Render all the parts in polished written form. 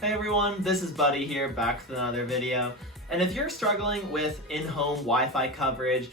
Hey everyone, this is Buddy here, back with another video. And if you're struggling with in-home Wi-Fi coverage,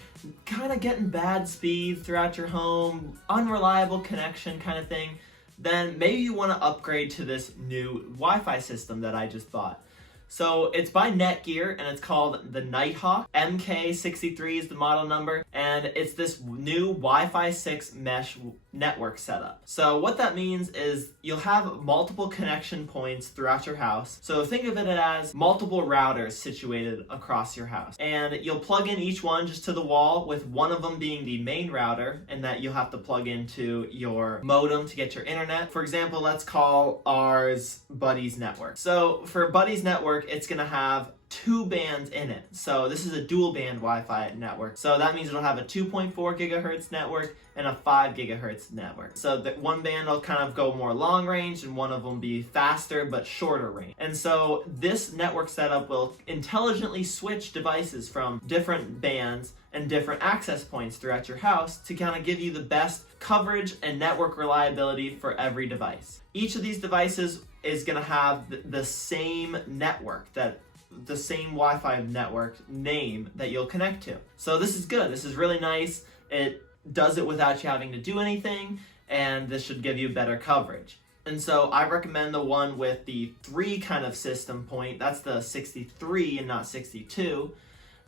kind of getting bad speed throughout your home, unreliable connection kind of thing, then maybe you want to upgrade to this new Wi-Fi system that I just bought. So it's by Netgear and it's called the Nighthawk. MK63 is the model number, and it's this new Wi-Fi 6 mesh network setup. So what that means is you'll have multiple connection points throughout your house. So think of it as multiple routers situated across your house. And you'll plug in each one just to the wall, with one of them being the main router, and that you'll have to plug into your modem to get your internet. For example, let's call ours Buddy's network. So for Buddy's network, it's gonna have 2 bands in it. So this is a dual band Wi-Fi network. So that means it'll have a 2.4 gigahertz network and a 5 gigahertz network. So that one band will kind of go more long range and one of them be faster but shorter range. And so this network setup will intelligently switch devices from different bands and different access points throughout your house to kind of give you the best coverage and network reliability for every device. Each of these devices is going to have the same network, the same Wi-Fi network name that you'll connect to. So this is good. This is really nice. It does it without you having to do anything, and this should give you better coverage. And so I recommend the one with the 3 kind of system point. That's the 63 and not 62.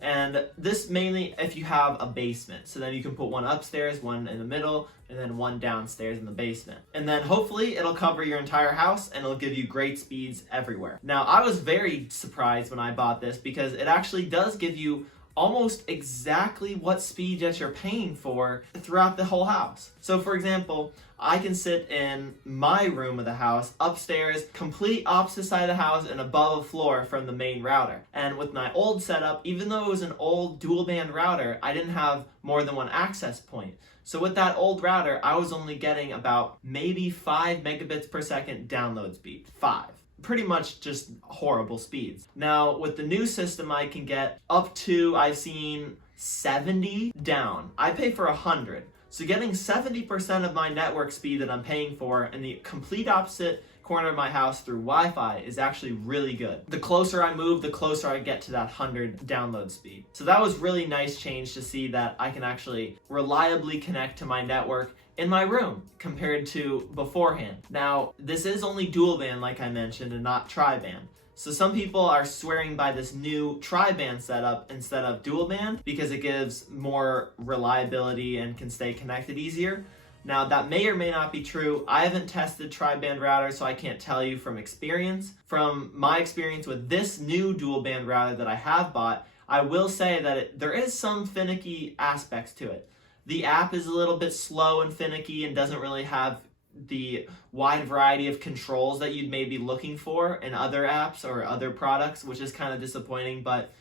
And this mainly if you have a basement. So then you can put one upstairs, one in the middle, and then one downstairs in the basement. And then hopefully it'll cover your entire house and it'll give you great speeds everywhere. Now, I was very surprised when I bought this because it actually does give you almost exactly what speed that you're paying for throughout the whole house. So for example, I can sit in my room of the house upstairs, complete opposite side of the house and above a floor from the main router. And with my old setup, even though it was an old dual band router, I didn't have more than one access point. So with that old router, I was only getting about maybe 5 megabits per second download speed. 5. Pretty much just horrible speeds. Now with the new system, I can get up to, I've seen 70 down. I pay for 100. So getting 70% of my network speed that I'm paying for in the complete opposite corner of my house through Wi-Fi is actually really good. The closer I move, the closer I get to that 100 download speed. So that was really nice change to see that I can actually reliably connect to my network in my room compared to beforehand. Now, this is only dual band like I mentioned and not tri-band. So some people are swearing by this new tri-band setup instead of dual band because it gives more reliability and can stay connected easier. Now that may or may not be true. I haven't tested tri-band router, so I can't tell you from experience. From my experience with this new dual band router that I have bought, I will say that there is some finicky aspects to it. The app is a little bit slow and finicky and doesn't really have the wide variety of controls that you'd maybe looking for in other apps or other products, which is kind of disappointing, but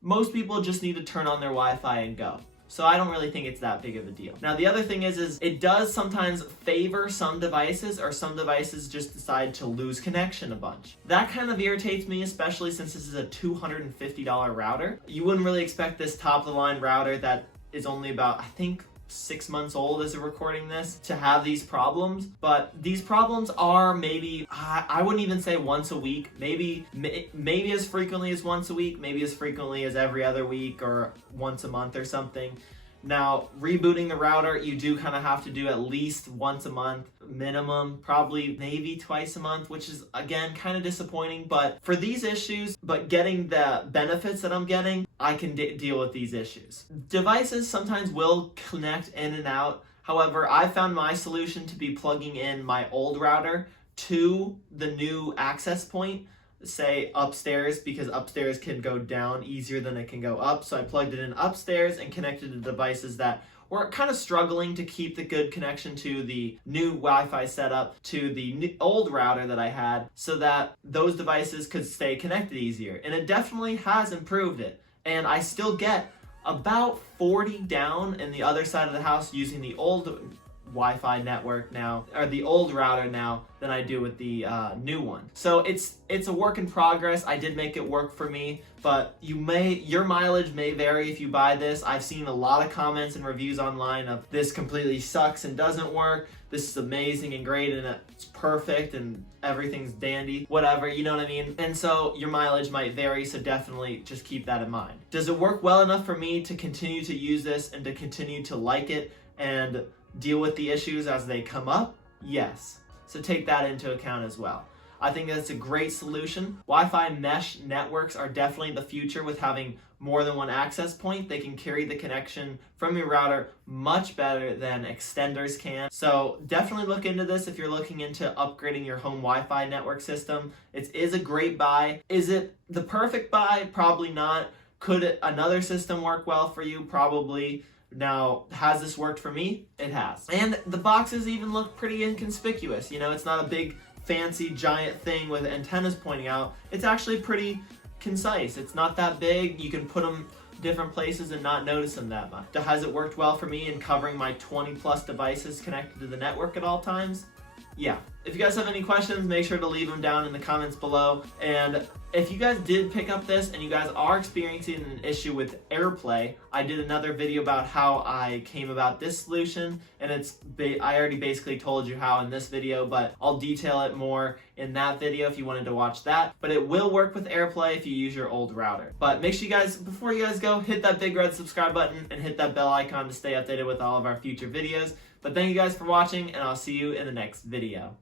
most people just need to turn on their Wi-Fi and go. So I don't really think it's that big of a deal. Now the other thing is it does sometimes favor some devices, or some devices just decide to lose connection a bunch. That kind of irritates me, especially since this is a $250 router. You wouldn't really expect this top-of-the-line router that is only about, I think, 6 months old as of recording this to have these problems, but these problems are maybe, I wouldn't even say once a week, maybe as frequently as once a week, maybe as frequently as every other week or once a month or something. Now, rebooting the router, you do kind of have to do at least once a month minimum, probably maybe twice a month, which is again kind of disappointing. But for these issues, but getting the benefits that I'm getting, I can deal with these issues. Devices sometimes will connect in and out. However, I found my solution to be plugging in my old router to the new access point, say upstairs, because upstairs can go down easier than it can go up. So I plugged it in upstairs and connected to devices that were kind of struggling to keep the good connection to the new Wi-Fi setup to the old router that I had, so that those devices could stay connected easier. And it definitely has improved it. And I still get about 40 down in the other side of the house using the old Wi-Fi network now, or the old router now, than I do with the new one. So it's a work in progress. I did make it work for me, but your mileage may vary if you buy this. I've seen a lot of comments and reviews online of this completely sucks and doesn't work. This is amazing and great and it's perfect and everything's dandy, whatever, you know what I mean? And so your mileage might vary, so definitely just keep that in mind. Does it work well enough for me to continue to use this and to continue to like it and deal with the issues as they come up? Yes. So take that into account as well. I think that's a great solution. Wi-Fi mesh networks are definitely the future with having more than one access point. They can carry the connection from your router much better than extenders can. So definitely look into this if you're looking into upgrading your home Wi-Fi network system. It is a great buy. Is it the perfect buy? Probably not. Could another system work well for you? Probably. Now, has this worked for me? It has. And the boxes even look pretty inconspicuous. You know, it's not a big fancy giant thing with antennas pointing out. It's actually pretty concise. It's not that big. You can put them different places and not notice them that much. Has it worked well for me in covering my 20 plus devices connected to the network at all times? Yeah. If you guys have any questions, make sure to leave them down in the comments below. And if you guys did pick up this and you guys are experiencing an issue with AirPlay, I did another video about how I came about this solution, and I already basically told you how in this video, but I'll detail it more in that video if you wanted to watch that. But it will work with AirPlay if you use your old router. But make sure you guys, before you guys go, hit that big red subscribe button and hit that bell icon to stay updated with all of our future videos. But thank you guys for watching, and I'll see you in the next video.